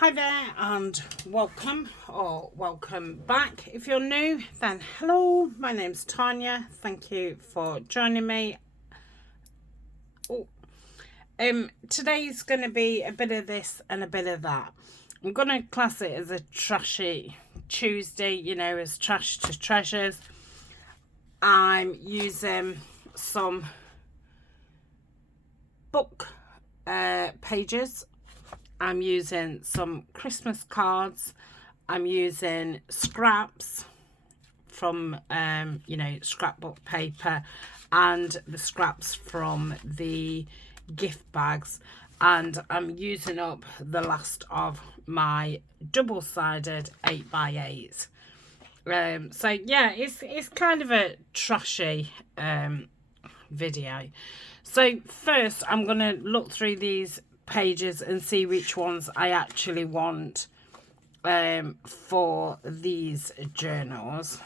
Hi there and welcome or welcome back. If you're new, then hello, my name's Tania. Thank you for joining me. Today's going to be a bit of this and a bit of that. I'm going to class it as a trashy Tuesday, you know, as trash to treasures. I'm using some book pages. I'm using some Christmas cards. I'm using scraps from, you know, scrapbook paper and the scraps from the gift bags. And I'm using up the last of my double-sided 8x8. So, yeah, it's kind of a trashy video. So, first, I'm going to look through these pages and see which ones I actually want for these journals,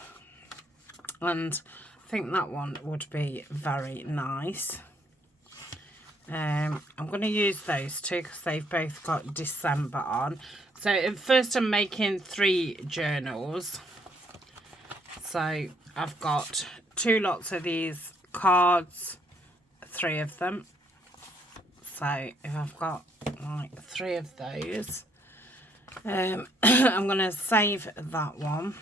and I think that one would be very nice. I'm going to use those two because they've both got December on. So first I'm making 3 journals. So I've got 2 lots of these cards, 3 of them. So if I've got like 3 of those, I'm going to save that one.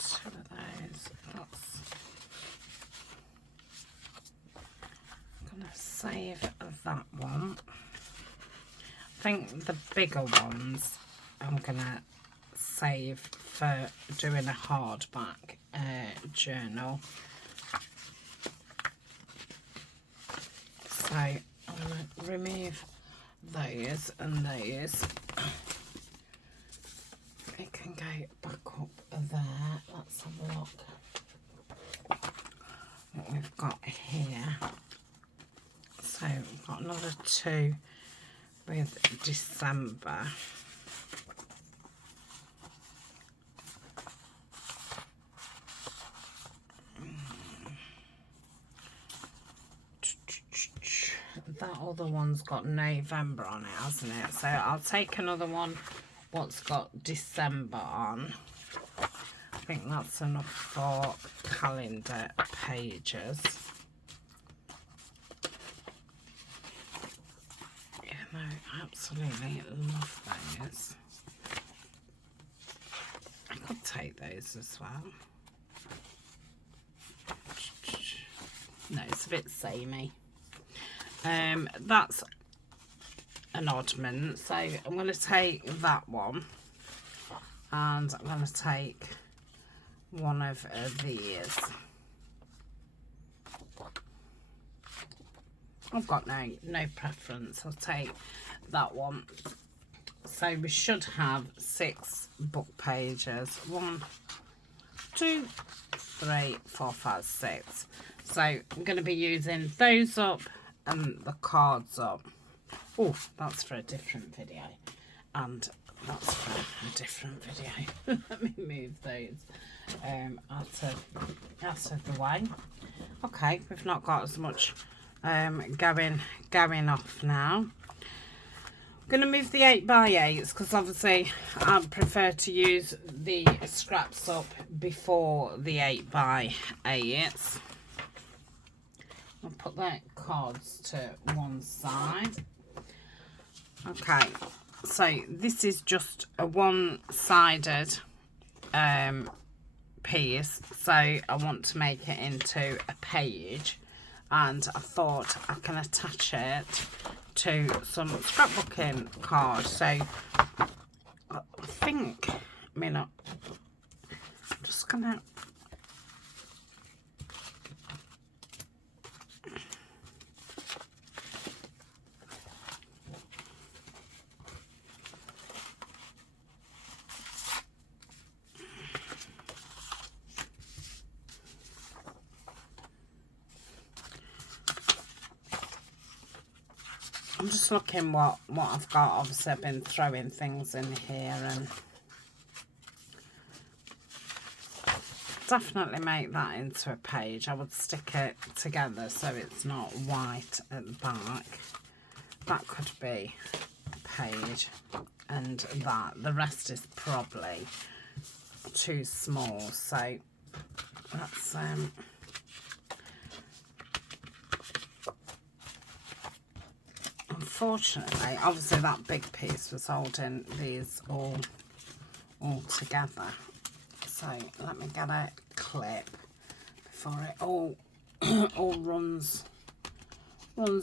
Two of those. I'm going to save that one. I think the bigger ones I'm going to save for doing a hardback journal. So I'm going to remove those and those. It can go back up there. Let's have a look what we've got here. So we've got another 2 with December. That other one's got November on it, hasn't it? So I'll take another one what's got December on. I think that's enough for calendar pages. Yeah, no, absolutely love those. I could take those as well. No, it's a bit samey. That's an oddment, so I'm going to take that one, and I'm going to take one of these. I've got no preference. I'll take that one. So we should have 6 book pages. 1, 2, 3, 4, 5, 6. So I'm going to be using those up and the cards up. Oh, that's for a different video, and that's for a different video. Let me move those out of the way. Okay, we've not got as much going off now. I'm going to move the 8x8s because obviously I prefer to use the scraps up before the 8x8s. I'll put the cards to one side. Okay, so this is just a one-sided piece, so I want to make it into a page, and I thought I can attach it to some scrapbooking cards. So I think, I'm just gonna I'm just looking what I've got. Obviously I've been throwing things in here, and definitely make that into a page. I would stick it together so it's not white at the back. That could be a page, and that. The rest is probably too small, so that's unfortunately, obviously that big piece was holding these all together. So let me get a clip before it all all runs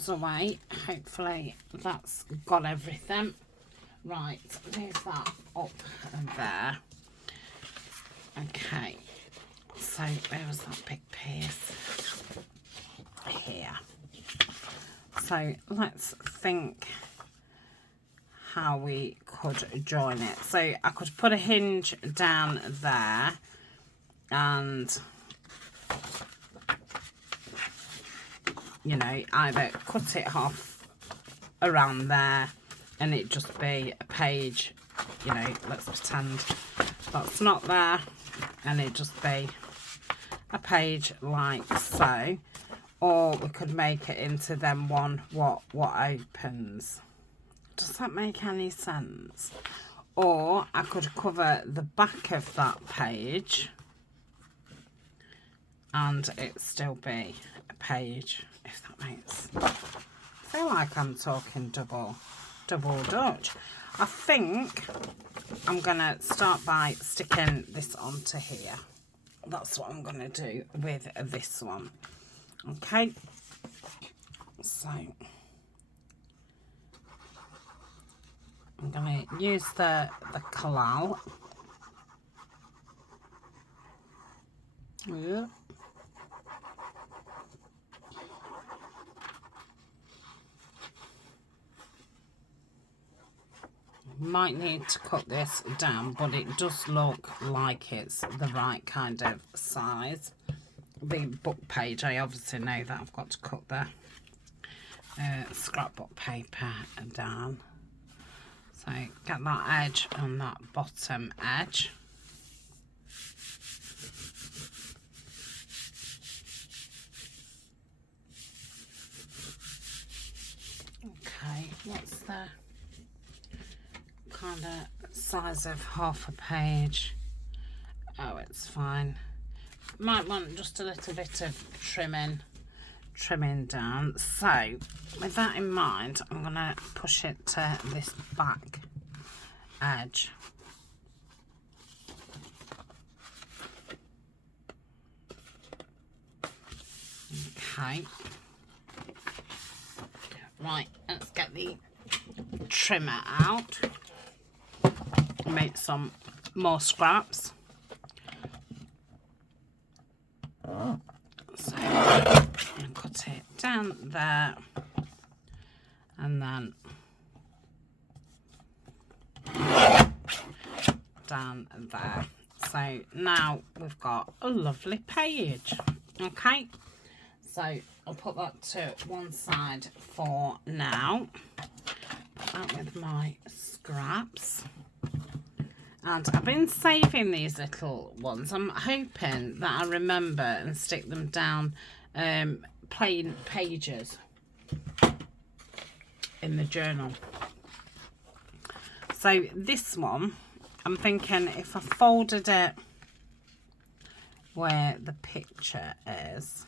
away. Hopefully that's got everything. Right, move that up there. Okay, so where was that big piece? Here. So let's think how we could join it. So I could put a hinge down there and, you know, either cut it off around there and it just be a page, you know, let's pretend that's not there, and it just be a page like so. Or we could make it into then one what opens. Does that make any sense? Or I could cover the back of that page and it still be a page, if that makes. I feel like I'm talking double Dutch. I think I'm gonna start by sticking this onto here. That's what I'm gonna do with this one. Okay, so I'm going to use the collal. Yeah. Might need to cut this down, but it does look like it's the right kind of size. The book page, I obviously know that I've got to cut the scrapbook paper down. So get that edge on that bottom edge. Okay, what's the kind of size of half a page? Oh, it's fine. Might want just a little bit of trimming down. So with that in mind, I'm going to push it to this back edge. Okay, right, let's get the trimmer out, make some more scraps. So and cut it down there, and then down there. So now we've got a lovely page. Okay, so I'll put that to one side for now. Put that with my scraps. And I've been saving these little ones. I'm hoping that I remember and stick them down plain pages in the journal. So this one, I'm thinking if I folded it where the picture is,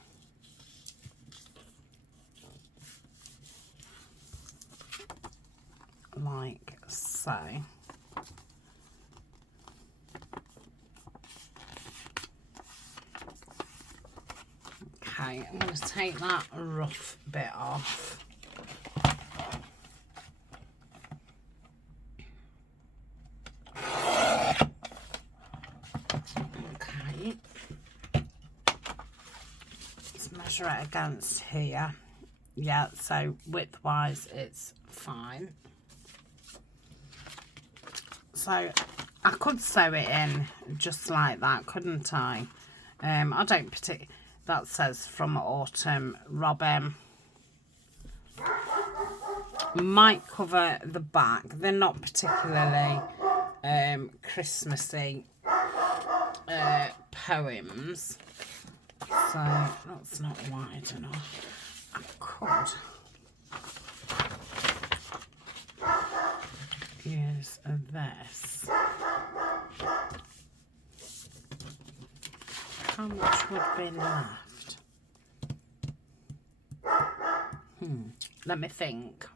like so. Okay, I'm going to take that rough bit off. Okay. Let's measure it against here. Yeah, so width-wise it's fine. So I could sew it in just like that, couldn't I? I don't particularly... That says From Autumn Robin. Might cover the back. They're not particularly Christmassy poems. So that's not wide enough. I could use this. How much would be left? Let me think.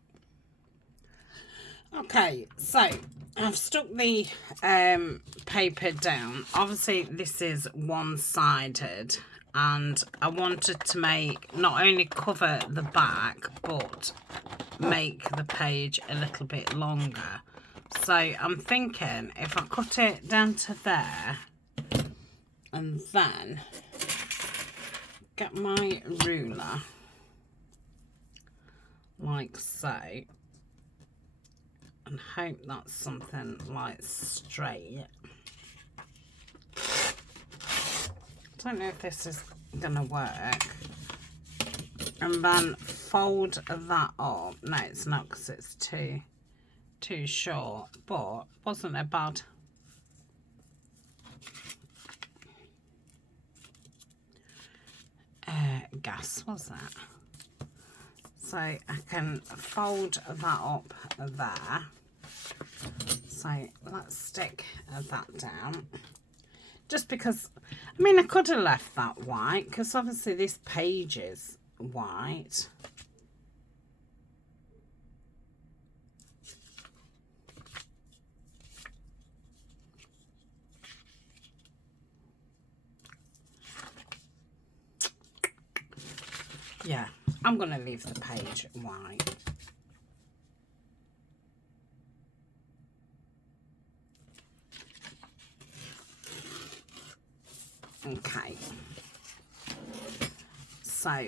Okay, so I've stuck the paper down. Obviously this is one-sided, and I wanted to make, not only cover the back, but make the page a little bit longer. So I'm thinking if I cut it down to there and then get my ruler like so, and hope that's something like straight. I don't know if this is gonna work. And then fold that up. No, it's not, because it's too short, but wasn't a bad guess, was it? So I can fold that up there. So let's stick that down. Just because, I mean, I could have left that white, because obviously this page is white. Yeah, I'm going to leave the page white. Okay. So,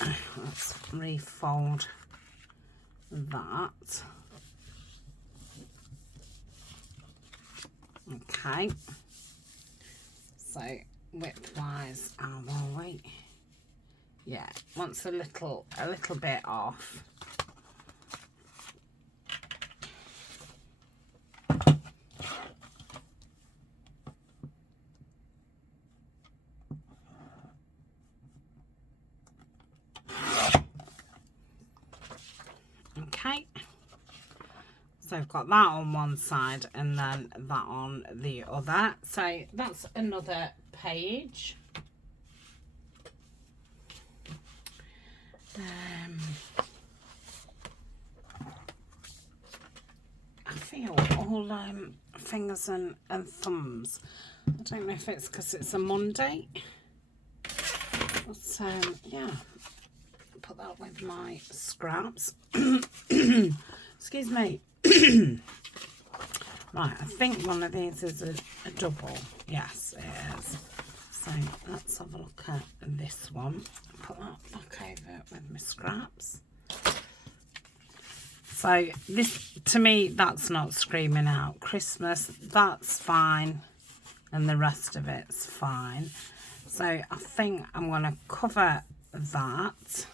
let's refold that. Okay. So, width-wise, will we? Yeah, wants a little bit off. Okay, so I've got that on one side and then that on the other. So that's another page. I feel all fingers and thumbs. I don't know if it's because it's a Monday. But yeah, put that with my scraps. Excuse me. Right, I think one of these is a double. Yes, it is. So let's have a look at this one. Put that back over with my scraps. So this, to me, that's not screaming out Christmas. That's fine. And the rest of it's fine. So I think I'm going to cover that.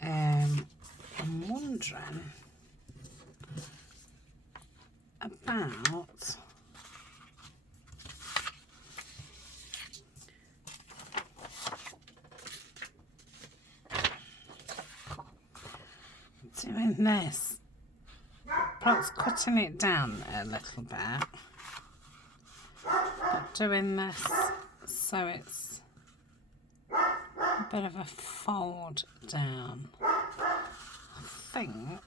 I'm wondering about doing this, perhaps cutting it down a little bit, but doing this so it's a bit of a fold down. I think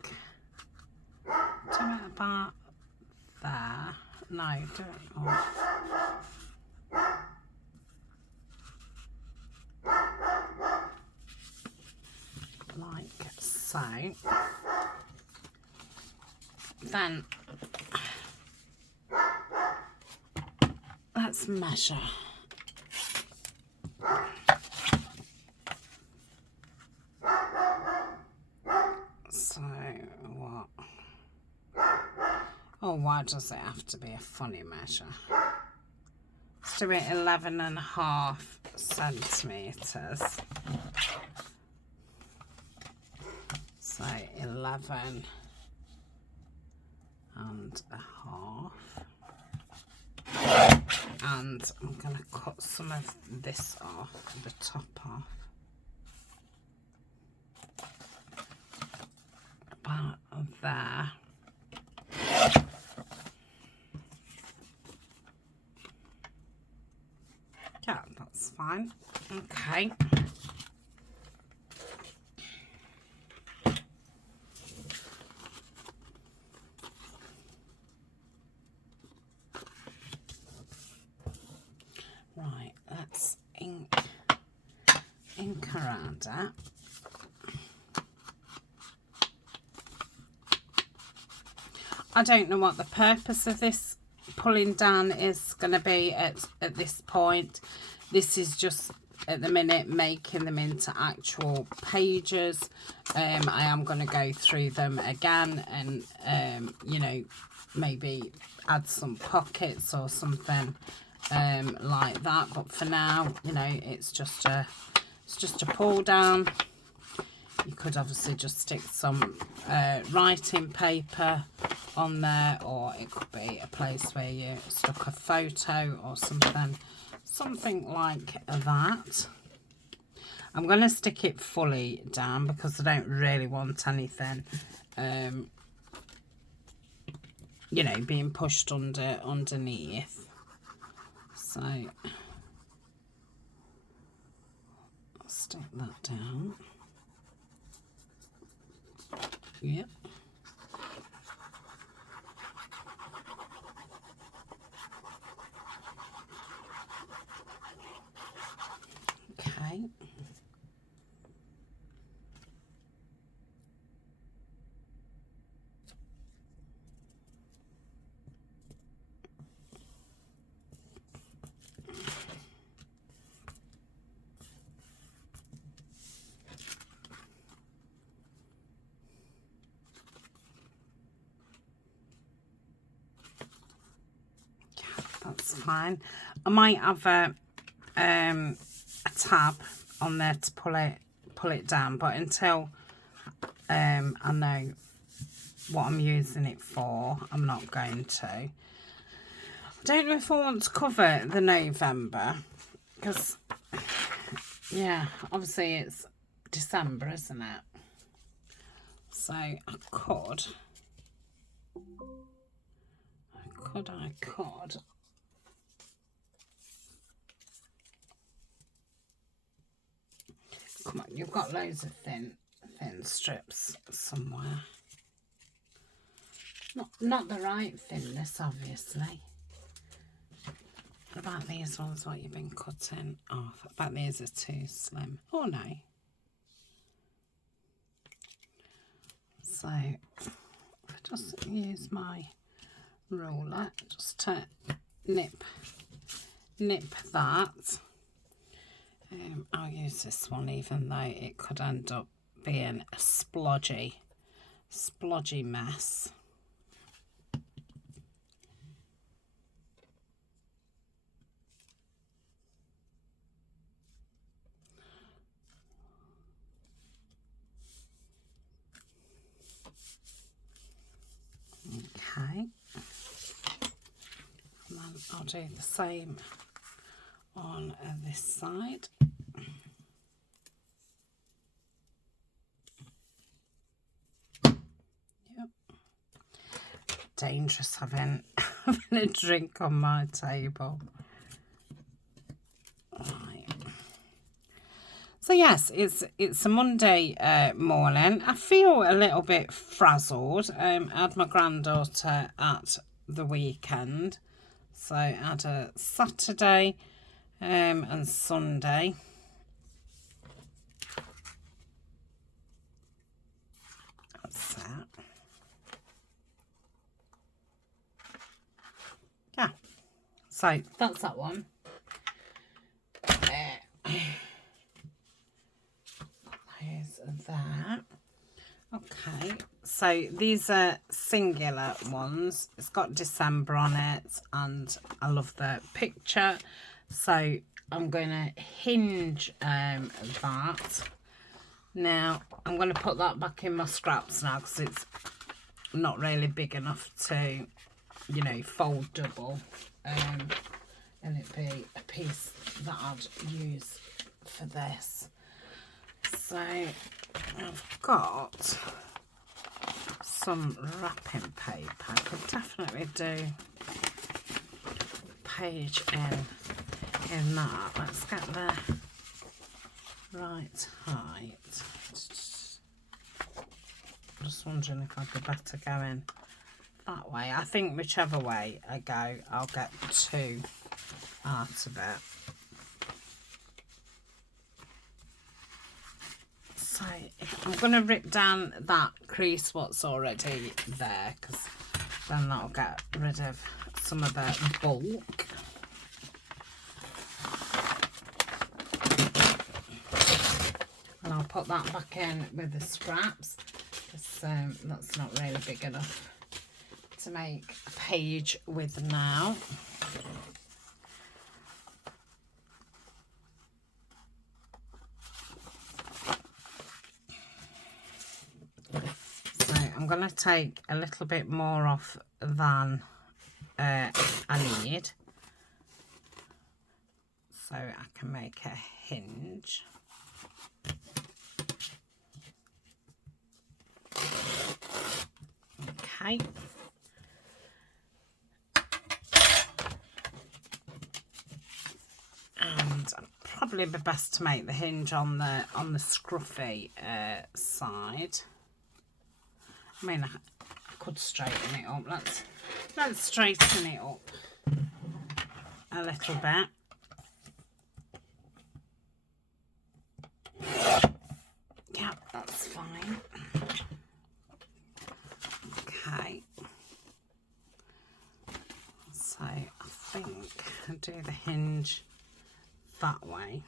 do it about there. No, do it more. Like so. Then let's measure. So what? Oh, why does it have to be a funny measure? Let's do it 11.5 centimetres. So 11.5. And I'm going to cut some of this off, the top off. About there. Yeah, that's fine. Okay. Right, let's ink around it. I don't know what the purpose of this pulling down is going to be at this point. This is just at the minute making them into actual pages. I am going to go through them again and you know, maybe add some pockets or something like that, but for now, you know, it's just a pull down. You could obviously just stick some writing paper on there, or it could be a place where you stuck a photo or something like that. I'm going to stick it fully down because I don't really want anything you know, being pushed underneath. So I'll stick that down. Yep. Okay. That's fine. I might have a tab on there to pull it down, but until I know what I'm using it for, I'm not going to. I don't know if I want to cover the November because, yeah, obviously it's December, isn't it? So I could. Come on, you've got loads of thin strips somewhere. Not the right thinness, obviously. What about these ones, what you've been cutting off? I bet these are too slim. Oh no. So I just use my ruler just to nip that. I'll use this one even though it could end up being a splodgy mess. Okay, and then I'll do the same on this side. Yep. Dangerous having a drink on my table. Right. So yes, it's a Monday morning. I feel a little bit frazzled. I had my granddaughter at the weekend, so I had a Saturday and Sunday. That's that. Yeah, so that's that one. That. Okay, so these are singular ones. It's got December on it and I love the picture, so I'm going to hinge that. Now I'm going to put that back in my scraps now because it's not really big enough to, you know, fold double. and it'd be a piece that I'd use for this. So I've got some wrapping paper. I could definitely do page in that. Let's get the right height. Just wondering if I'd be better going that way. I think whichever way I go, I'll get 2 out of it. So I'm going to rip down that crease what's already there, because then that'll get rid of some of the bulk. And I'll put that back in with the scraps, because that's not really big enough to make a page with now. So I'm going to take a little bit more off than I need, so I can make a hinge. Okay. And probably be best to make the hinge on the scruffy side. I mean, I could straighten it up. Let's straighten it up a little bit. Yeah, that's fine. Okay. So I think I'll do the hinge that way.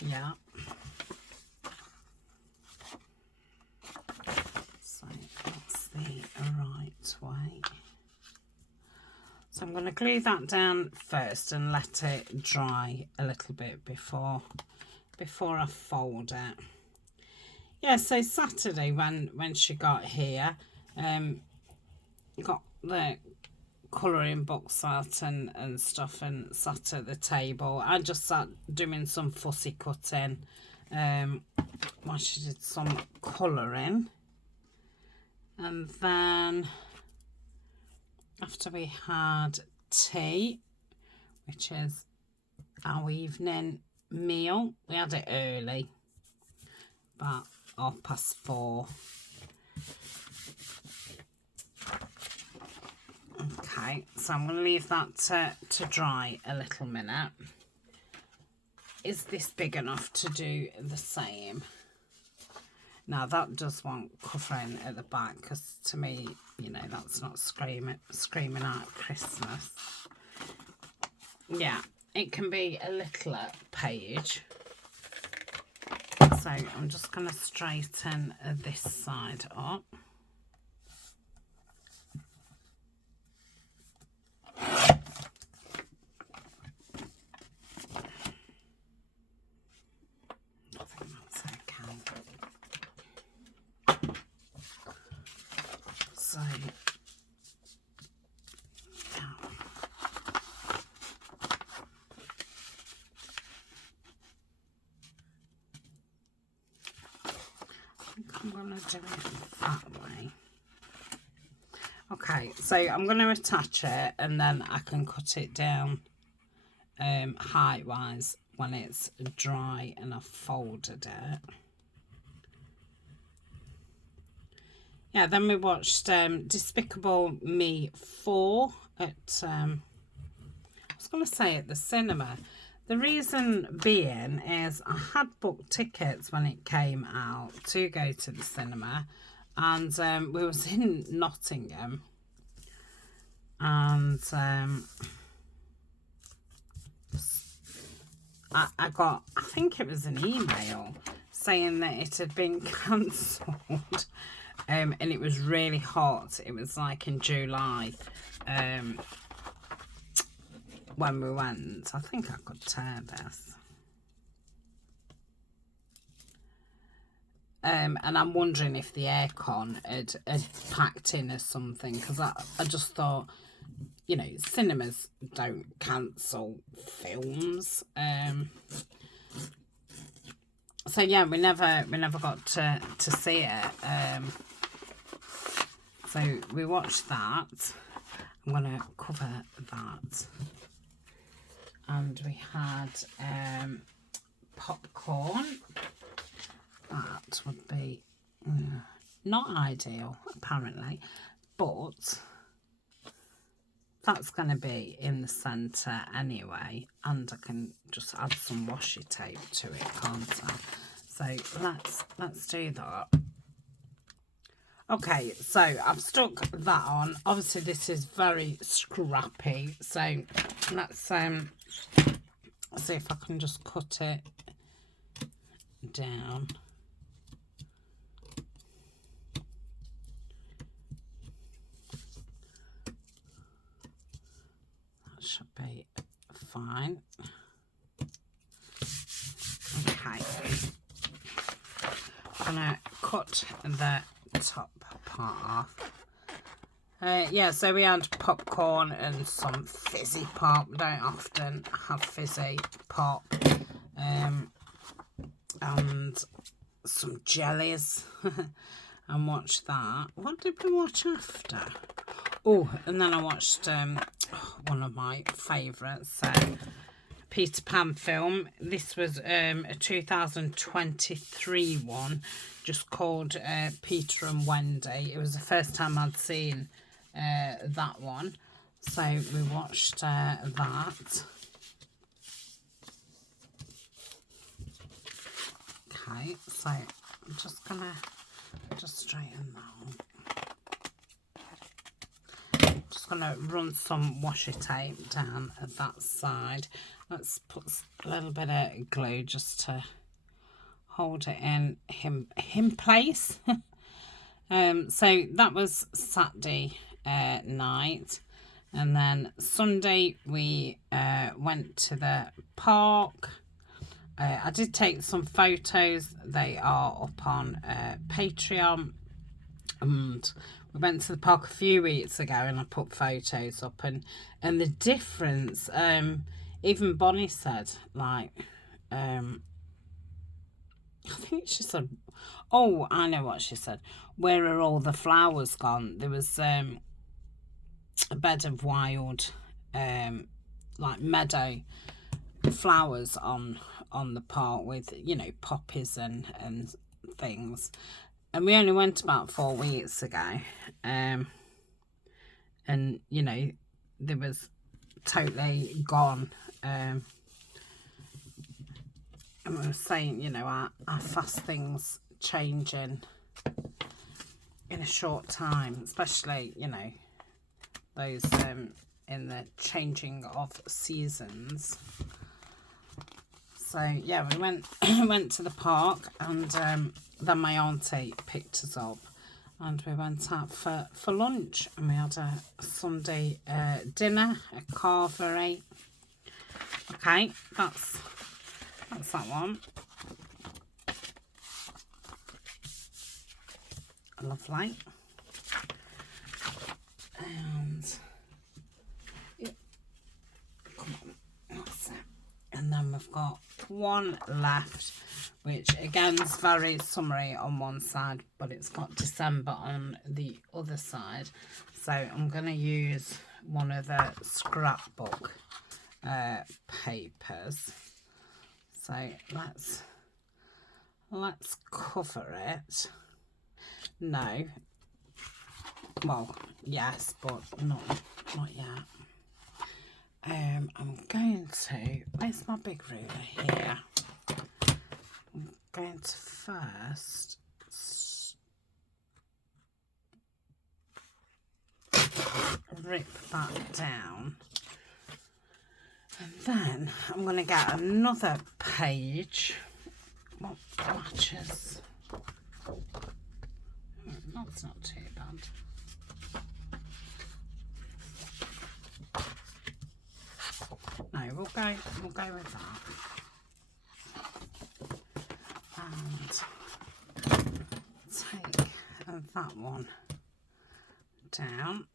Yeah. So that's the right way. So I'm going to glue that down first and let it dry a little bit before I fold it. Yeah, so Saturday when she got here, got the colouring books out and stuff and sat at the table. I just sat doing some fussy cutting while she did some colouring. And then after we had tea, which is our evening meal, we had it early, about 4:30. Okay, so I'm going to leave that to dry a little minute. Is this big enough to do the same? Now that does want covering at the back, because to me, you know, that's not screaming out Christmas. Yeah, it can be a littler page. So I'm just going to straighten this side up. So, I'm going to do it that way. Okay, so I'm going to attach it and then I can cut it down height-wise when it's dry and I've folded it. Yeah, then we watched Despicable Me 4 at, I was going to say at the cinema. The reason being is I had booked tickets when it came out to go to the cinema, and we was in Nottingham, and I got, I think it was an email saying that it had been cancelled. And it was really hot. It was like in July when we went. I think I could tear this. And I'm wondering if the aircon had packed in or something, because I just thought you know, cinemas don't cancel films. So yeah, we never got to see it. So we watched that. I'm gonna cover that. And we had popcorn. That would be not ideal, apparently, but that's going to be in the centre anyway, and I can just add some washi tape to it, can't I? So let's do that. Okay, so I've stuck that on. Obviously this is very scrappy, so let's see if I can just cut it down. That should be fine. Okay, I'm gonna cut the top part off. Yeah, so we had popcorn and some fizzy pop. We don't often have fizzy pop. And some jellies. And watch that. What did we watch after? Oh, and then I watched one of my favourites, Peter Pan film. This was a 2023 one, just called Peter and Wendy. It was the first time I'd seen that one, so we watched that. Okay, so I'm just gonna straighten that one. Just gonna run some washi tape down at that side. Let's put a little bit of glue just to hold it in him place. So that was Saturday night, and then Sunday we went to the park. I did take some photos. They are up on Patreon, and we went to the park a few weeks ago and I put photos up, and the difference, even Bonnie said, like, I think she said, oh, I know what she said, where are all the flowers gone? There was a bed of wild like meadow flowers on the park with, you know, poppies and things, and we only went about 4 weeks ago, and you know, they was totally gone, and we were saying, you know, our fast things changing in a short time, especially, you know, those in the changing of seasons. So yeah, we went to the park, and then my auntie picked us up, and we went out for lunch, and we had a Sunday dinner, a carvery. Okay, that's that one. Lovely. And yeah, come on, that's it. And then we've got one left, which again is very summery on one side, but it's got December on the other side. So I'm going to use one of the scrapbook papers. So let's cover it. No. Well, yes, but not yet. I'm going to, where's my big ruler here? I'm going to first rip that down, and then I'm going to get another page. What matches? That's not too bad. No, we'll go with that. And take that one down.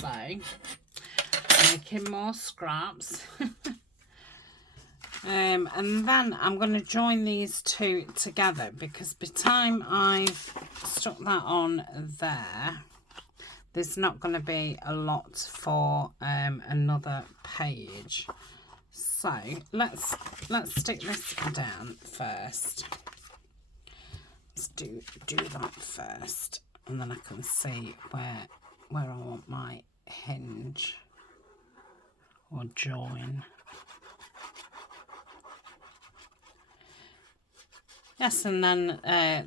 So, making more scraps. And then I'm going to join these two together, because by the time I've stuck that on there, there's not going to be a lot for another page. So let's stick this down first. Let's do that first, and then I can see where I want my hinge or join. Yes, and then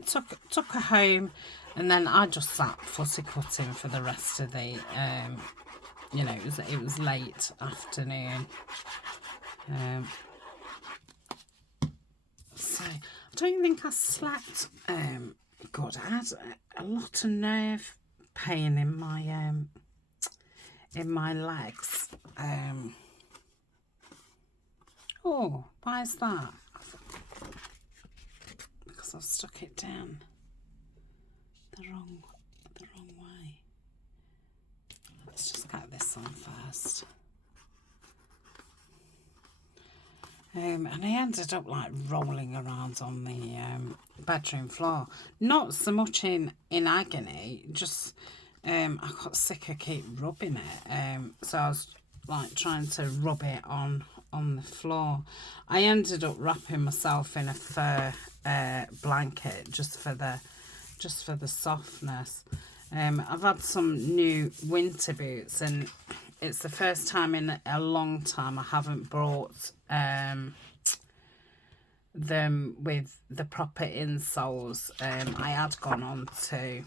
took her home, and then I just sat fussy cutting for the rest of the, you know, it was late afternoon. So I don't think I slept good. I had a lot of nerve pain in my legs. Oh, why is that? Because I've stuck it down the wrong way. Let's just get this on first. And I ended up like rolling around on the bedroom floor. Not so much in agony, just I got sick of keep rubbing it. So I was like trying to rub it on the floor. I ended up wrapping myself in a fur blanket just for the softness. I've had some new winter boots, and it's the first time in a long time I haven't brought them with the proper insoles. I had gone on to,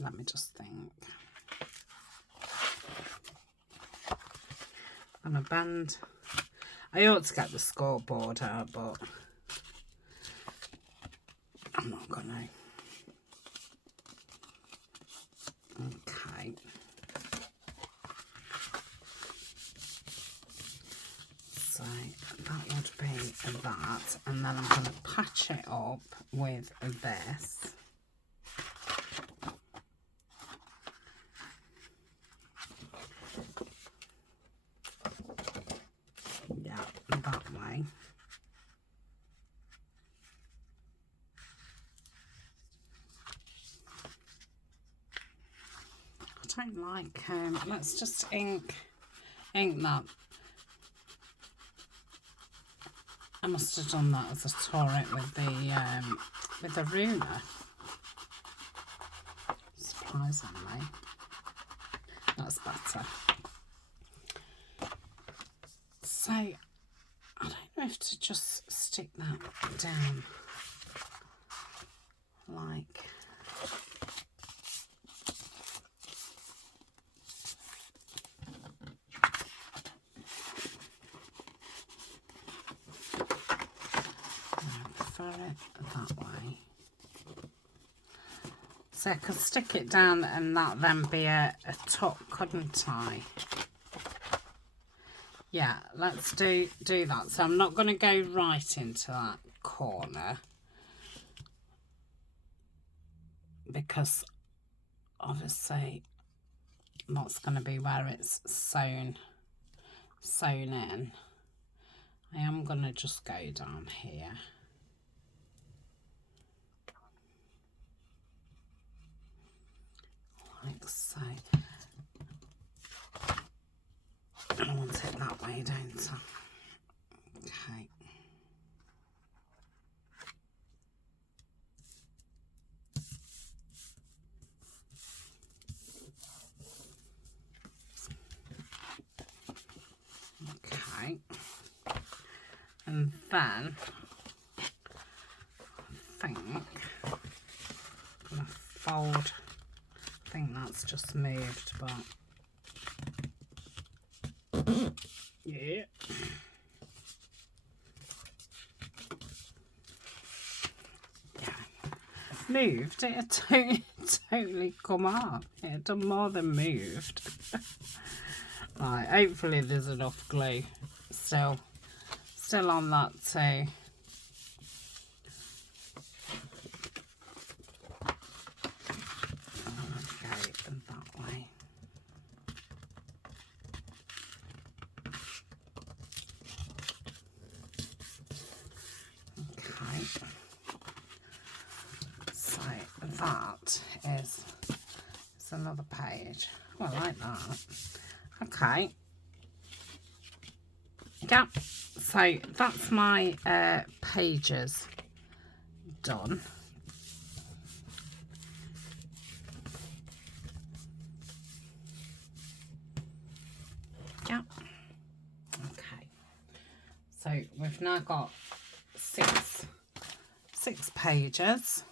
let me just think, on a band. I ought to get the scoreboard out, but I'm not gonna. Okay. So that would be that, and then I'm going to patch it up with this. Yeah, that way. I don't like, let's just ink that. I must have done that as I tore it with the ruler. Surprisingly, that's better. So I don't know if to just stick that down like. It that way, so I could stick it down and that then be a tuck, couldn't I? Yeah, let's do that. So I'm not going to go right into that corner, because obviously that's going to be where it's sewn in. I am going to just go down here. Like so. I want it that way, don't I? Okay. Okay. And then I think I'm going to fold. I think that's just moved, but yeah. Moved, it had totally come up. It had done more than moved. Right, hopefully there's enough glue still on that too. that is another page. Oh, I like that. Okay. Yeah, so that's my pages done. Yeah. Okay. So we've now got six pages,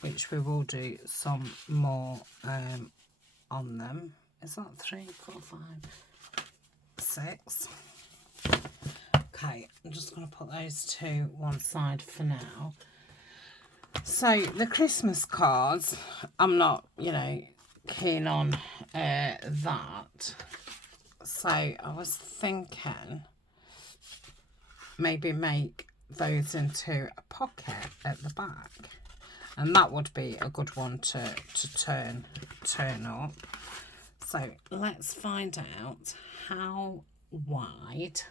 which we will do some more on them. Is that 3, 4, 5, 6? Okay, I'm just going to put those to one side for now. So the Christmas cards, I'm not, you know, keen on that. So I was thinking maybe make those into a pocket at the back, and that would be a good one to turn up. So let's find out how wide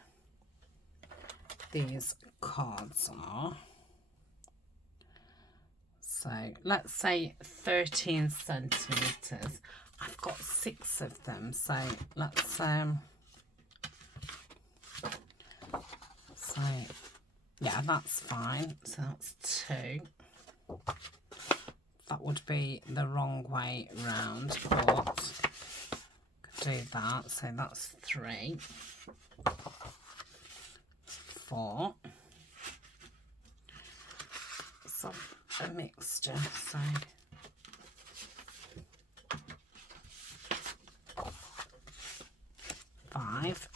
these cards are. So let's say 13 centimeters. I've got 6 of them, so let's so yeah, that's fine. So that's 2. That would be the wrong way round, but could do that. So that's 3, 4. So a mixture. So 5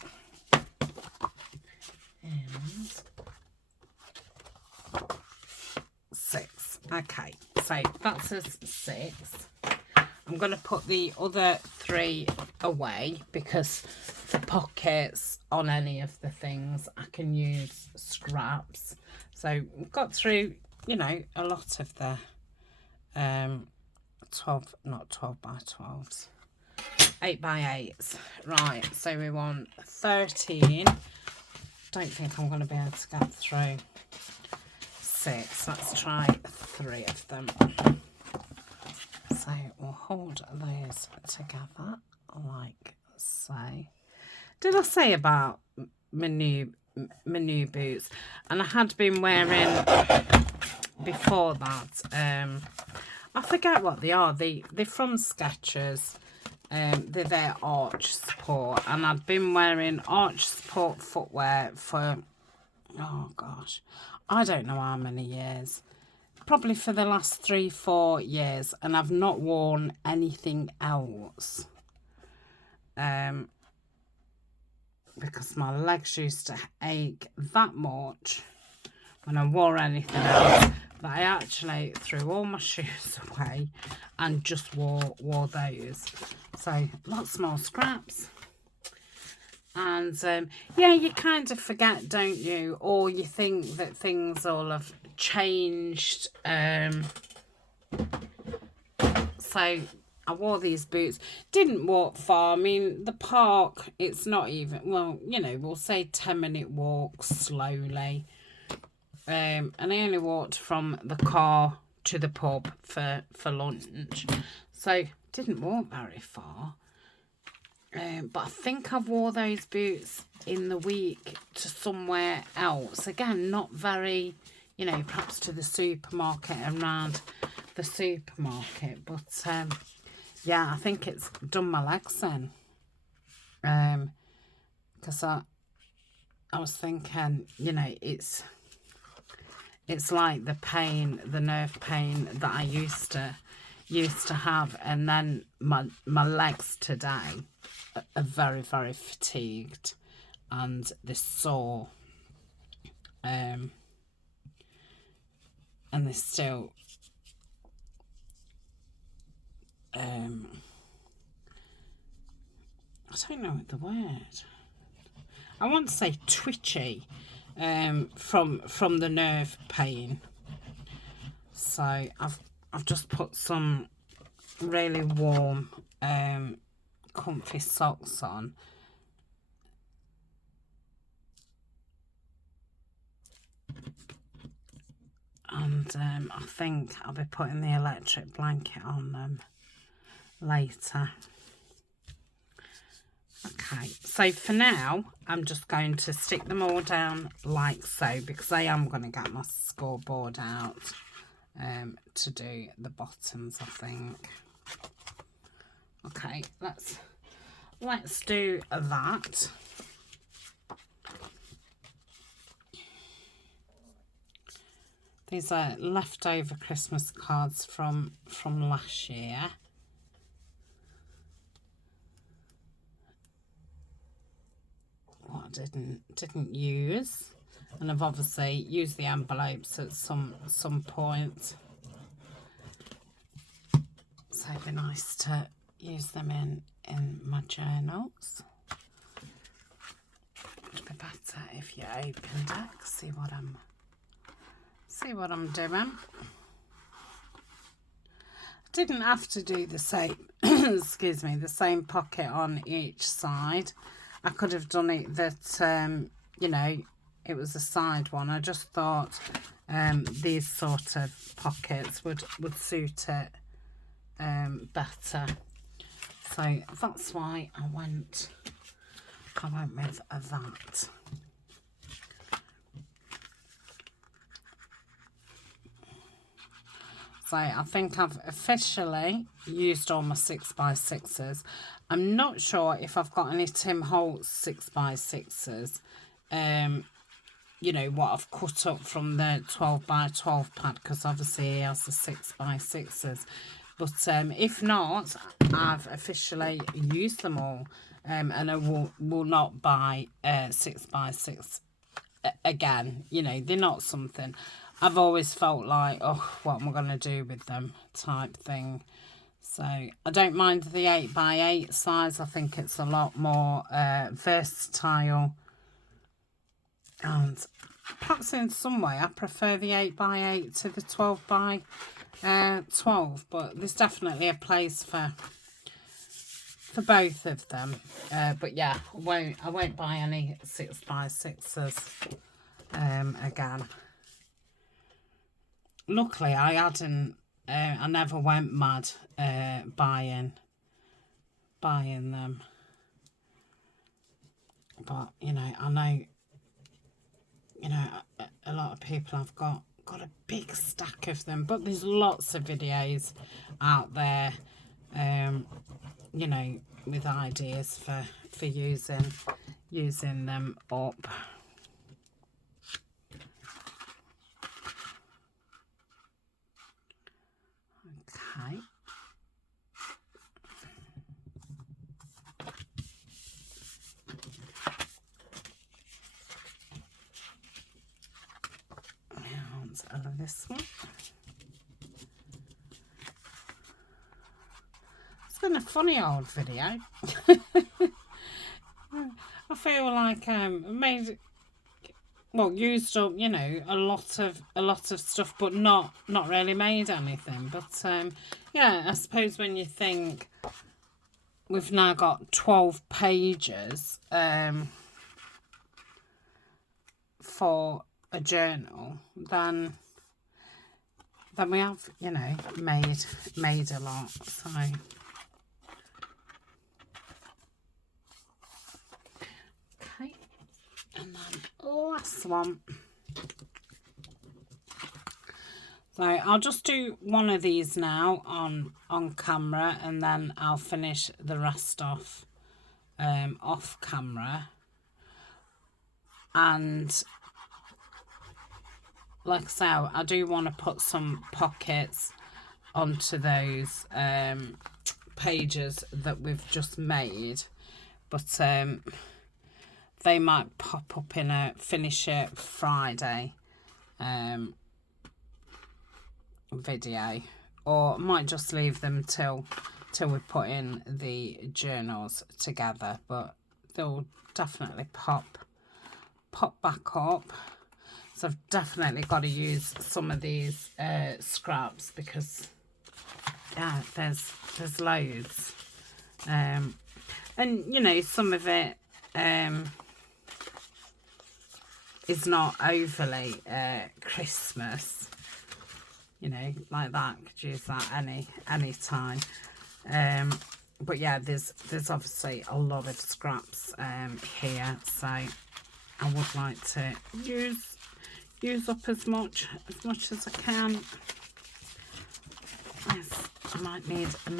and 6. Okay, so that's a 6. I'm going to put the other 3 away because for pockets on any of the things I can use scraps. So we've got through, you know, a lot of the not 12 by 12s, 8 by 8s. Right, so we want 13. Don't think I'm going to be able to get through 6. Let's try 3 of them. So we'll hold those together like so. Did I say about my new boots? And I had been wearing before that, I forget what they are. They're from Skechers. They're their arch support, and I've been wearing arch support footwear for, oh gosh, I don't know how many years. Probably for the last 3-4 years, and I've not worn anything else. Because my legs used to ache that much when I wore anything else that I actually threw all my shoes away and just wore those. So lots more scraps. And yeah, you kind of forget, don't you? Or you think that things all have changed. So I wore these boots. Didn't walk far. I mean, the park, it's not even, well, you know, we'll say 10-minute walk slowly. And I only walked from the car to the pub for lunch. So didn't walk very far. But I think I wore those boots in the week to somewhere else. Again, not very, you know, perhaps to the supermarket and round the supermarket. But, yeah, I think it's done my legs then. Because I was thinking, you know, it's like the pain, the nerve pain that I used to have. And then my legs today are very, very fatigued, and they're sore, and they're still I don't know the word. I want to say twitchy, from the nerve pain. So I've just put some really warm comfy socks on. And I think I'll be putting the electric blanket on them later. Okay, so for now, I'm just going to stick them all down like so, because I am going to get my scoreboard out to do the bottoms, I think. Okay, let's do that. These are leftover Christmas cards from last year. What I didn't use, and I've obviously used the envelopes at some point. So it'd be nice to use them in my journals. It'd be better if you opened it. See what I'm doing. Didn't have to do the same excuse me, the same pocket on each side. I could have done it that you know, it was a side one. I just thought these sort of pockets would suit it better, so that's why I went with that. So I think I've officially used all my 6x6s. I'm not sure if I've got any Tim Holtz 6x6s. You know, what I've cut up from the 12x12 pad, because obviously he has the 6x6s. But if not, I've officially used them all. And I will not buy 6x6 again. You know, they're not something I've always felt like, oh, what am I going to do with them type thing. So I don't mind the 8x8 size. I think it's a lot more versatile. And perhaps in some way I prefer the 8x8 to the 12x12. But there's definitely a place for both of them. But yeah, I won't buy any 6x6s again. Luckily, I hadn't. I never went mad buying them. But you know, I know. You know, a lot of people have got a big stack of them. But there's lots of videos out there. You know, with ideas for using them up. Okay. And this one. It's been a funny old video. I feel like made, well, used up, you know, a lot of stuff, but not really made anything. But yeah, I suppose when you think we've now got 12 pages for a journal, then we have, you know, made a lot. So okay, and then last one. So I'll just do one of these now on camera, and then I'll finish the rest off off camera. And like I say, I do want to put some pockets onto those pages that we've just made, but they might pop up in a Finish It Friday video, or I might just leave them till we put in the journals together. But they'll definitely pop back up. So I've definitely got to use some of these scraps, because yeah, there's loads, and you know, some of it is not overly Christmas, you know, like that. Could use that any time. But yeah, there's obviously a lot of scraps here, so I would like to use up as much as I can. Yes, I might need a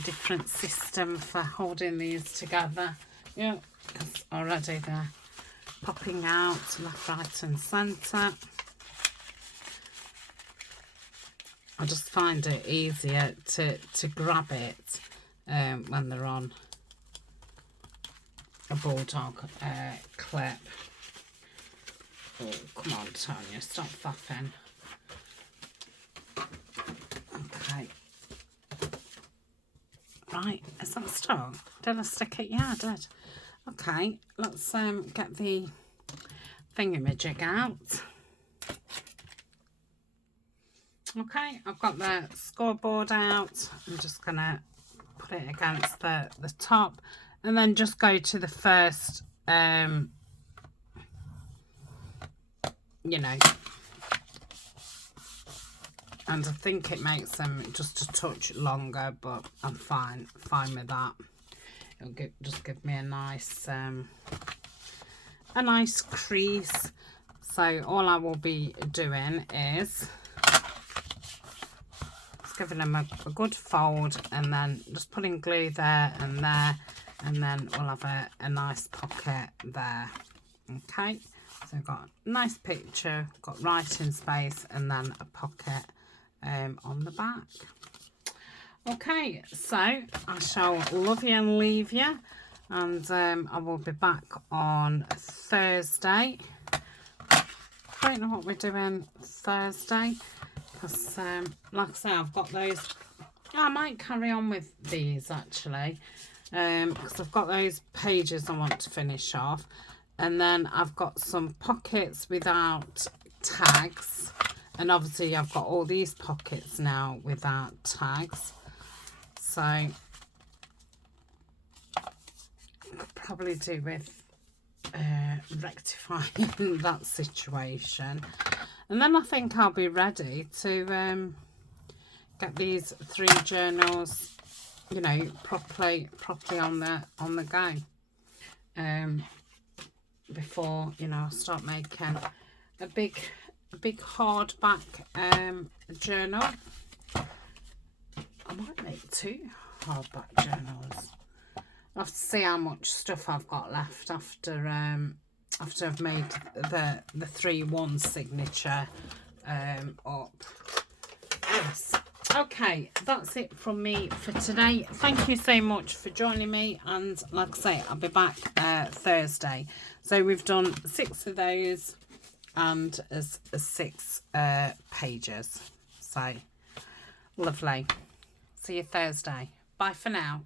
different system for holding these together. Yeah, because already they're popping out left, right and centre. I just find it easier to grab it when they're on a bulldog clip. Oh, come on, Tania, stop faffing. Okay. Right, is that stuck? Did I stick it? Yeah, I did. Okay, let's get the thingamajig out. Okay, I've got the scoreboard out. I'm just going to put it against the top and then just go to the first, you know, and I think it makes them just a touch longer, but I'm fine with that. It'll just give me a nice crease. So all I will be doing is just giving them a good fold and then just putting glue there, and then we'll have a nice pocket there. Okay, so I've got a nice picture, got writing space, and then a pocket on the back. Okay, so I shall love you and leave you, and I will be back on Thursday. I don't know what we're doing Thursday, because like I say, I've got those. I might carry on with these actually, because I've got those pages I want to finish off, and then I've got some pockets without tags, and obviously I've got all these pockets now without tags. So I could probably do with rectifying that situation, and then I think I'll be ready to get these 3 journals, you know, properly on the go, before, you know, I start making a big hardback journal. I might make 2 hardback journals. I'll have to see how much stuff I've got left after I've made the 3-1 signature up. Yes. Okay, that's it from me for today. Thank you so much for joining me, and like I say, I'll be back Thursday. So we've done 6 of those and 6 pages. So lovely. See you Thursday. Bye for now.